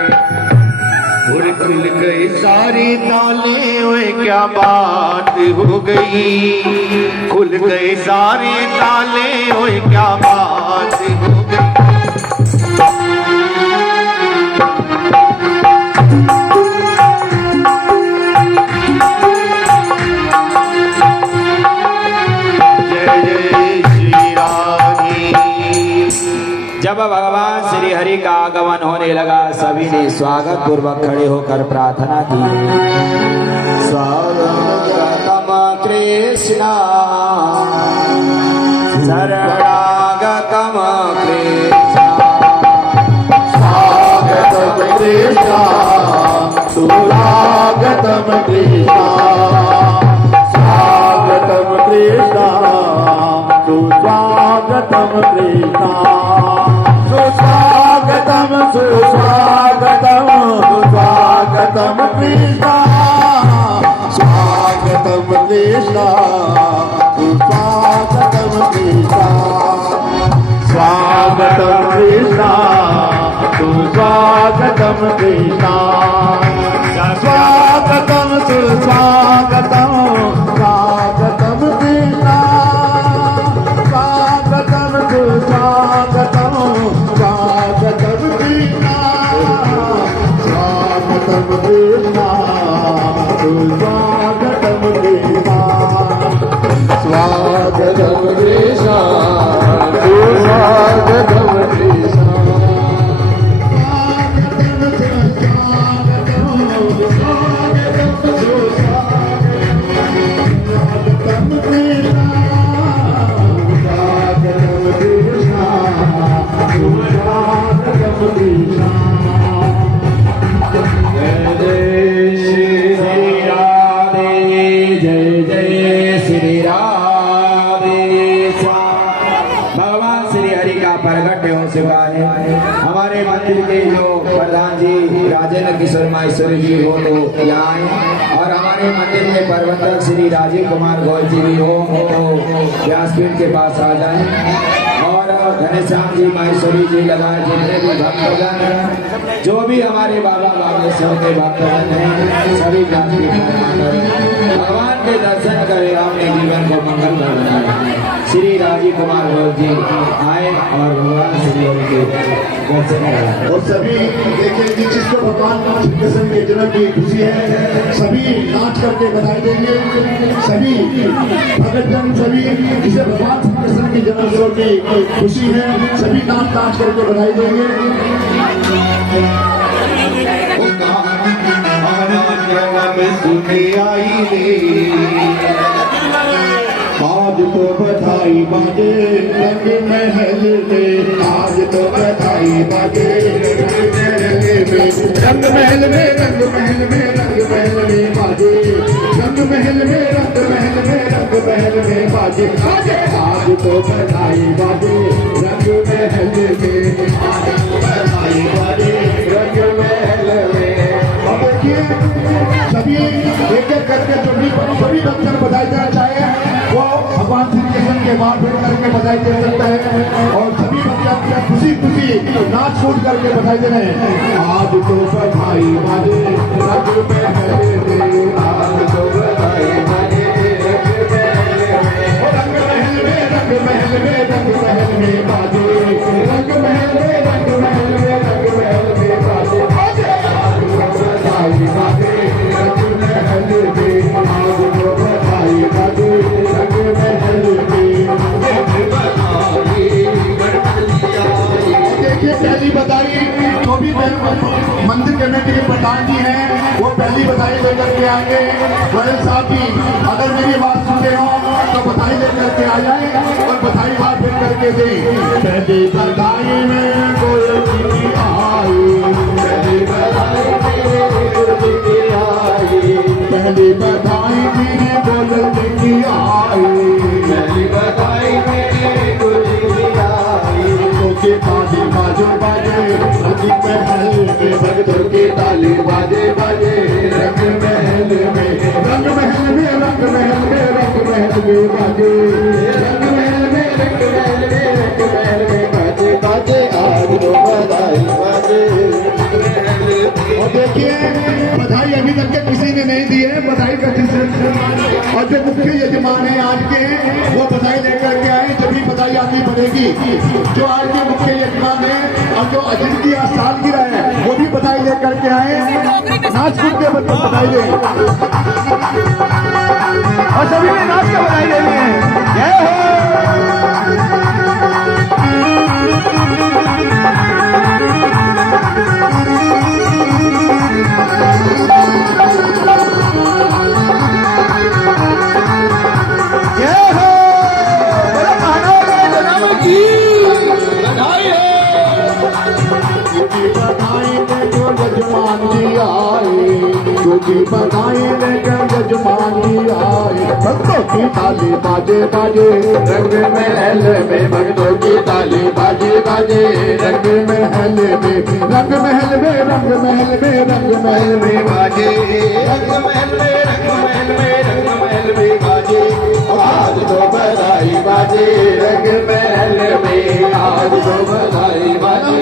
खुल गई सारी ताले, ओए क्या बात हो गई। खुल गए सारे ताले, ओए क्या बात हो गई। जब भगवान श्री हरि का आगमन होने लगा, सभी ने स्वागत पूर्वक खड़े होकर प्रार्थना की। स्वागतम कृष्ण शरणागतम कृष्ण स्वागतम कृष्ण सुरागतम कृष्ण स्वागतम कृष्ण सुस्वागतम कृष्ण सुस्वागतम सुस्वागतम सुस्वागतम कृष्ण स्वागतम कृष्ण सुस्वागतम कृष्ण स्वागतम कृष्ण सुस्वागतम कृष्ण स्वागतम सुस्वागतम स्वागतम कृष्ण स्वागतम सुस्वागतम स्वागतम कृष्ण स्वागतम कृष्ण सुस्वागतम कृष्ण स्वागतम कृष्ण सुस्वागतम कृष्ण। हमारे मंदिर के जो प्रधान जी राजेंद्र किशोर माहेश्वरी जी हो तो यहाँ आए, और हमारे मंदिर के प्रबंधक श्री राजीव कुमार गौर जी भी हो तो व्यासपीठ के पास आ जाए। और घनश्याम जी माहेश्वरी जी लगाए जितने भी भक्तगण जो भी हमारे बाबा बागेश्वर के भक्तजन हैं सभी जाति भगवान के दर्शन करे, अपने जीवन को मंगलमय बनाए। श्री राजीव कुमार घोष जी आए और भगवान श्री हरि के दर्शन कराए। और सभी देखिए कि जिसको भगवान श्री कृष्ण के जन्म की खुशी है, सभी नाच करके बधाई देंगे। सभी भक्तजन, सभी जिसे भगवान श्री कृष्ण की जन्मोत्सव की खुशी है, सभी नाच करके बधाई देंगे। सुने आई रे, आज तो बधाई बाजे रंग महल में, आज तो बधाई बाजे रंग महल में, रंग महल में, रंग महल में बाजे, रंग महल में, रंग महल में, रंग महल में बाजे। आज तो बधाई बाजे रंग महल में, आज तो बधाई बाजे रंग महल में। अब देखिए सभी एक एक करके जो भी सभी भक्तजन बधाई देना चाहे वो भगवान श्री कृष्ण के बाहर फिर करके बधाई दे सकता है, और सभी भक्तजन खुशी खुशी नाच कूद करके बधाई दे रहे हैं। आज तो बधाई बाजे रंग महल में, आज तो बधाई बाजे रंग महल में, रंग महल में, रंग महल में बाजे, रंग महल में, रंग महल में, रंग महल में बाजे। आज तो बधाई बाजे रंग महल में, आज तो बधाई बाजे रंग महल में। देखिए पहली बधाई जो भी मंदिर कमेटी के प्रधान जी हैं वो पहली बधाई लेकर के आएंगे। गोयल साहब जी अगर मेरी बात सुनते हो तो बधाई लेकर के आ जाए और बधाई बात फिर करके दें। पहली बधाई में गोयल जी की आई, पहली बधाई में गोयल जी की आई, पहली बधाई में गोयल जी की आई, पहली बधाई में गोयल जी की आई। के ताली बाजो बाजे रंग महल में, भक्तों के ताली बाजे बाजे रंग महल में, रंग महल में, रंग महल में, रंग महल में बाजे, रंग महल में, रंग महल में, रंग महल में बाजे बाजे। आज तो बधाई बाजे। और देखिए बधाई अभी तक के किसी ने नहीं दी है, बधाई का और जो मुख्य यजमान है आज के वो बधाई लेकर के आए, जब भी बधाई आगे बढ़ेगी। जो आज के मुख्य यजमान है और जो जिनकी आज सालगिरह है वो भी बधाई लेकर के आए, नाच कूद के बधाई दें और सभी ने नाच के बधाई देनी है। जय हो। बधाई लेकर यजमान जी आए, भक्तों की ताली बाजे बाजे रंग महल में, भक्तों की ताली बाजे बाजे रंग महल में, रंग महल में, रंग महल में, रंग महल में बाजे, रंग महल में, रंग महल में, रंग महल में बाजे। आज तो बधाई बाजे रंग महल में, आज तो बधाई बाजे।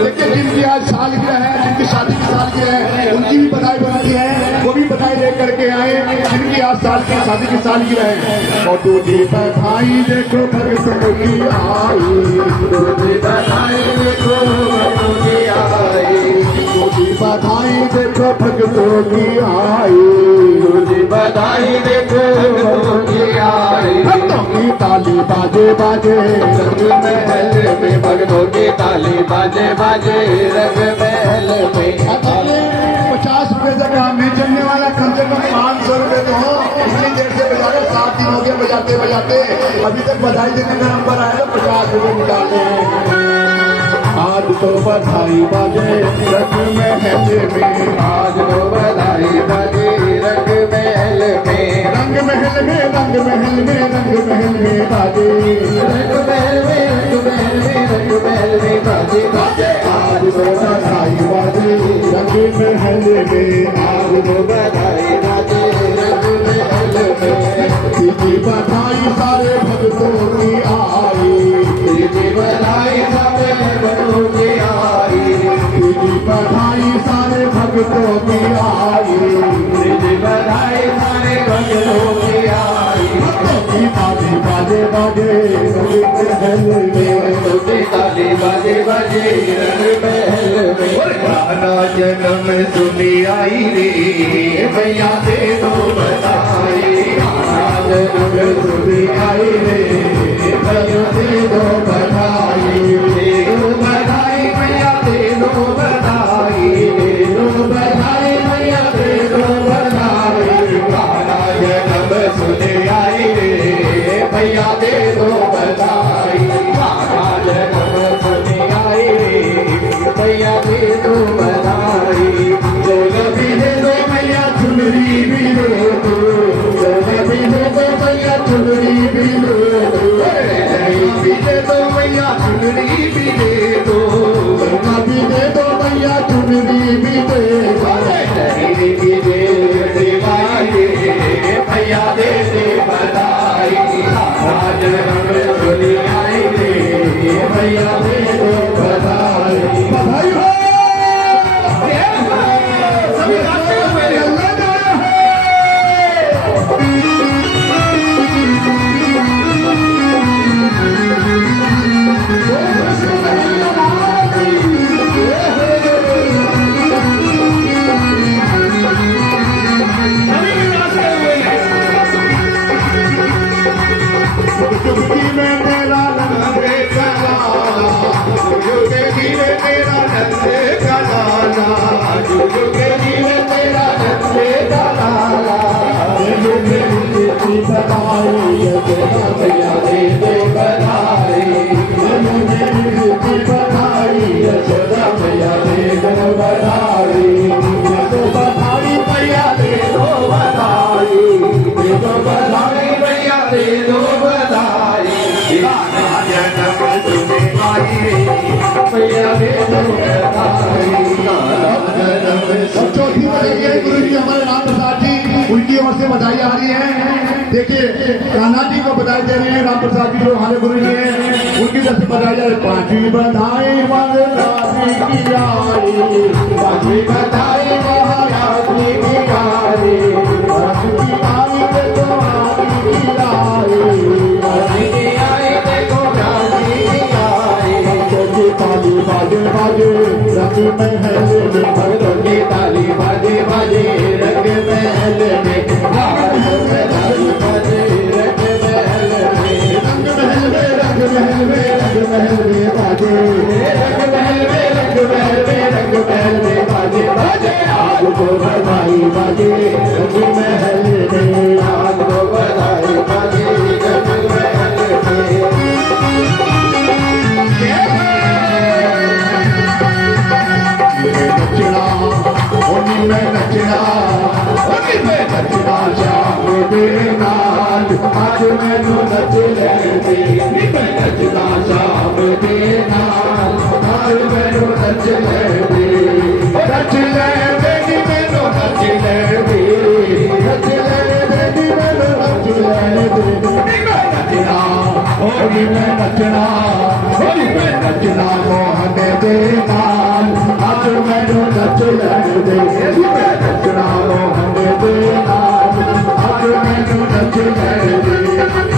लेकिन जिनकी आज सालगिरह है, जिनकी शादी की सालगिरह है, उनकी भी बधाई बनती है, वो भी बधाई लेकर के आए जिनकी आज साल की शादी की सालगिरह है। और दूधी बधाई देखो भक्तों की आई, दूधी बधाई देखो भक्तों की आई, दूधी बधाई देखो भक्तों की आई, दूधी बधाई देखो भक्तों की आई। भक्तों की ताली बाजे बाजे रंग महल में, भक्तों की ताली बाजे बाजे रंग महल में। 50 रुपए जगह में चलने वाला कम से कम 500 रुपए तो हो। इतनी देर से बजा रहे, 7 दिन हो गए बजाते बजाते, अभी तक बधाई देने का नंबर आया तो 50 रुपए निकाले हैं। आज तो बधाई बाजे रंग महल में, आज तो बधाई बाजे रंग महल में, रंग महल में, रंग महल में, रंग महल में बाजे, रंग महल में, रंग महल में, रंग महल में बाजे बाजे। आज तो बधाई बाजे रंग महल में, आज तो बधाई बाजे रंग महल में। तीजी बधाई सारे भक्तों की आई, तीजी बधाई सारे भक्तों की आई, तीजी बधाई बाजे रंग महल में गाना जन्म सुनी आई रे भैया दे दो बधाई आज रंग सुनी आई रे भैया दे दो बधाई दे दो बधाई भैया दे दो बधाई दे दो बधाई भैया दे दो बधाई गाना जन्म सुनी आई रे भैया दे दो बधाई गाना जन्म सुनी आई रे भैया दे दो बधाई चोल भी दे दो भैया चुनरी भी दे दो चोल भी दे दो भैया चुनरी भी दे दो भी दे दो भैया चुनरी भी दे दो भी दे दो भैया चुनरी भी दे दो भैया दे दे बधाई आज हम सुनी आई रे भैया दे दो बधाई बधाई हो सभी गाते हुए अल्लाह का चौथी बजाइए गुरु जी हमारे राम प्रसाद जी उनकी ओर से बधाई आ रही है। देखिए कान्हा जी को बधाई दे रहे हैं राम प्रसाद जी जो हमारे गुरु जी हैं उनकी तरफ से बधाई जा रही है। पांचवी बधाई पांचवी बधाई महाराजी की गारी ताली बाजे बाजे रंग महल में भक्तों की ताली बाजे बाजे रंग महल में ताली बाजे रंग महल में रंग महल में रंग महल में रंग महल में बाजे रंग महल में रंग महल में रंग महल में बाजे बाजे आज को बधाई बाजे रंग महल में आज को बधाई बाजे रंग महल में नचना होनी में नचना होनी में नचना श्याम देना आज मैनू नच ले मैं नचना श्याम देना आज मैनू नच ले नच ले बेटी मैनू नच ले नच ले बेटी मैनू नच ले मैं नचना होनी में नचना होनी में नचना मोहन देना आज मैनू नच ले मैं नचना मोहन देना आज मैनू नच ले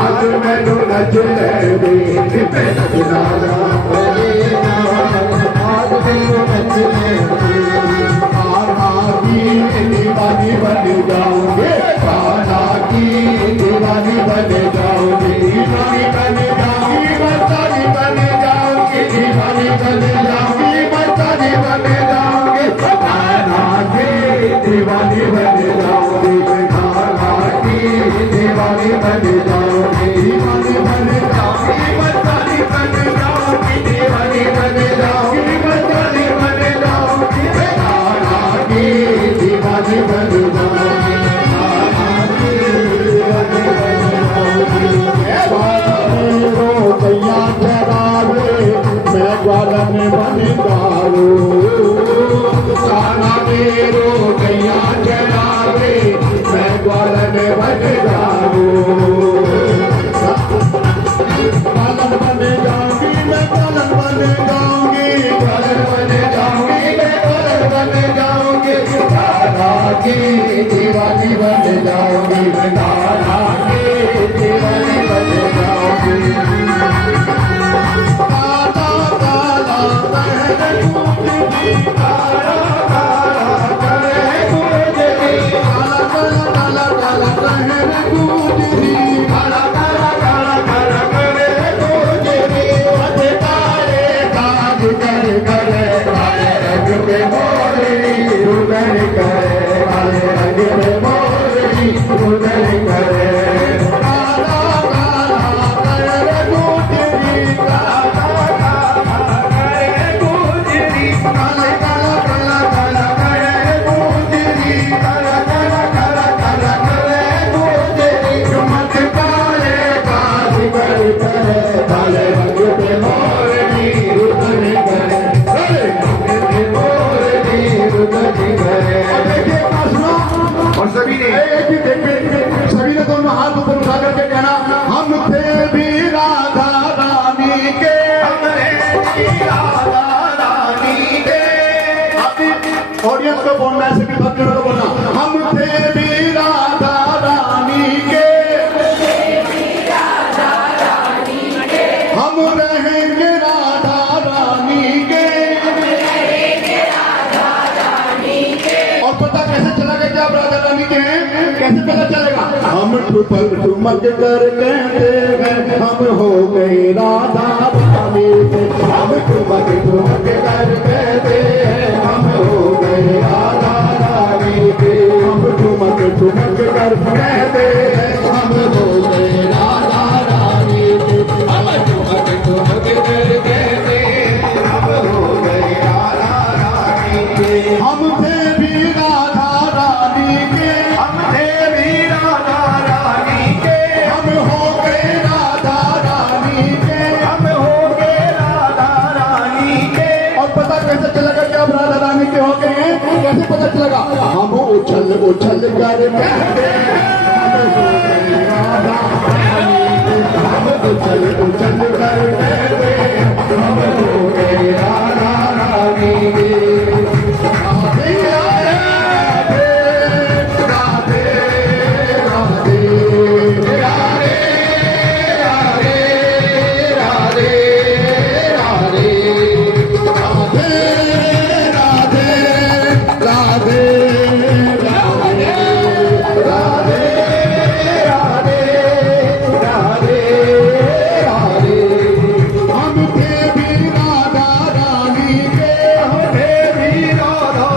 आज मैनू नच ले नचना आज मैनू नच ले कान्हा की दीवानी बन जाओगे कान्हा की दीवानी बन जाओगे दीवानी बन जाओगी मस्तानी बन जाओगी दीवानी बन जाओगी मस्तानी बन जाओगे कान्हा की दीवानी बन जाओगी कान्हा की दीवानी बन जाओगी दीवानी बन जाओगी मस्तानी बन जाओगी दीवानी बन जाओगी मस्तानी बन जाओगी कान्हा की दीवानी बन जाओगी ग्वालन बन जाओ, काना मेरो गैया चरावे, मैं ग्वालन बन जाऊं। ग्वालन बन जाऊंगी, मैं ग्वालन बन जाऊंगी, ग्वालन बन जाऊंगी, मैं ग्वालन बन जाऊंगी, काना की दीवानी बन जाऊंगी, मैं काना की दीवानी बन जाऊंगी। काला काला पहन गुजरी, काला काला पहन गुजरी, काला काला काला काला पहन गुजरी, काला काला काला काला पहन गुजरी। तारे काज कर करे, काले रंग में मोरनी उड़न करे, काले रंग में मोरनी उड़न करे। काला काला पहन गुजरी, काला काला पहन गुजरी, काला काला काला काला पहन गुजरी, काला काला काला काला पहन गुजरी। चमक काले काज कर करे, काले रंग में मोरनी उड़न करे, काले रंग में मोरनी उड़न करे। और देखिए पासवा, और सभी ने सभी ने दोनों हाथ ऊपर उठा करके कहना, हम थे भी राधा रानी के, राधा रानी के। ऑडियंस को बोलना है, सभी भक्तों को बोलना, हम थे भी राधा रानी के, हम रहेंगे राधा रानी के। और पता कैसे चलेगा कि आप राधा रानी के हैं? कैसे पता चलेगा? हम ठुपक ठुमक कर कहते हैं, हम हो गए राधा रानी के। हम ठुमक ठुमक कर कहते हैं, हम हो गए राधा रानी के। हम ठुमक ठुमक कर कहते हैं, हम हो गए राधा रानी के। हम ठुमक ठुमक कर कहते हैं, हम हो गए राधा रानी के। हम थे भी राधा रानी के, हम थे भी राधा रानी के, हम हो गए राधा रानी के। हम हो गए राधा रानी के। और पता कैसे चलेगा कि आप राधा रानी के हो गए हैं? कैसे पता चलेगा? हम उछल उछल कर कहते हैं, हम हो गए राधा रानी के। हम उछल उछल कर कहते हैं, हम हो गए राधा रानी के। राधे राधे राधे राधे राधे राधे राधे राधे राधे राधे राधे राधे राधे राधे राधे। हम थे भी राधा रानी के, हम थे भी राधा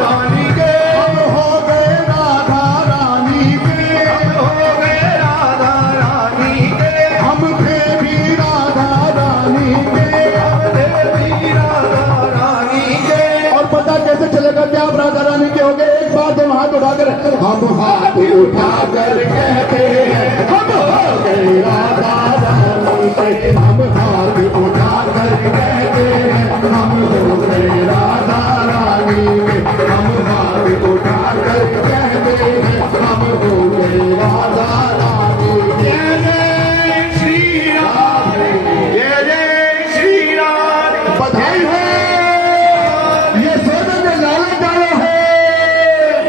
रानी के। हम हो गए राधा रानी के, हम हो गए राधा रानी के। हम थे भी राधा रानी के। हम थे भी राधा रानी के। और पता कैसे चलेगा कि आप राधा रानी के हो गए? एक बार दोनों हाथ उठाकर, हम हाथ उठाकर कहते हैं, हम हो गए राधा रानी के। हम हाथ उठाकर कहते हैं, हम हो गए राधा रानी के। हम हाथ उठाकर कहते हैं, हम हो गए राधा रानी के। जय श्री राम, जय जय श्री राम। बधाई हो, ये सोने में लाला डालो है।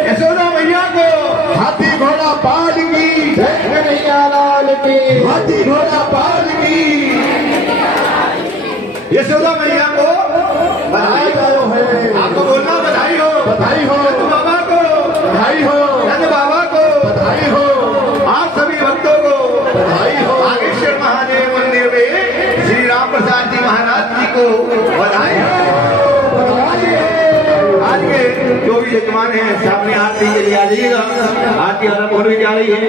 यशोदा मैया को हाथी घोड़ा पालकी, कन्हैया लाल की, हाथी घोड़ा पालकी। यशोदा मैया को बधाई हो है, आपको बोलना बधाई हो। बधाई हो, नंद बाबा को बधाई हो, नंद बाबा को बधाई हो, आप सभी भक्तों को बधाई हो। बागेश्वर महादेव मंदिर में श्री राम प्रसाद जी महाराज जी को बधाई हो। आज के जो भी यजमान है सामने आरती के लिए आ जाइएगा। आरती आरंभ होने जा रही है।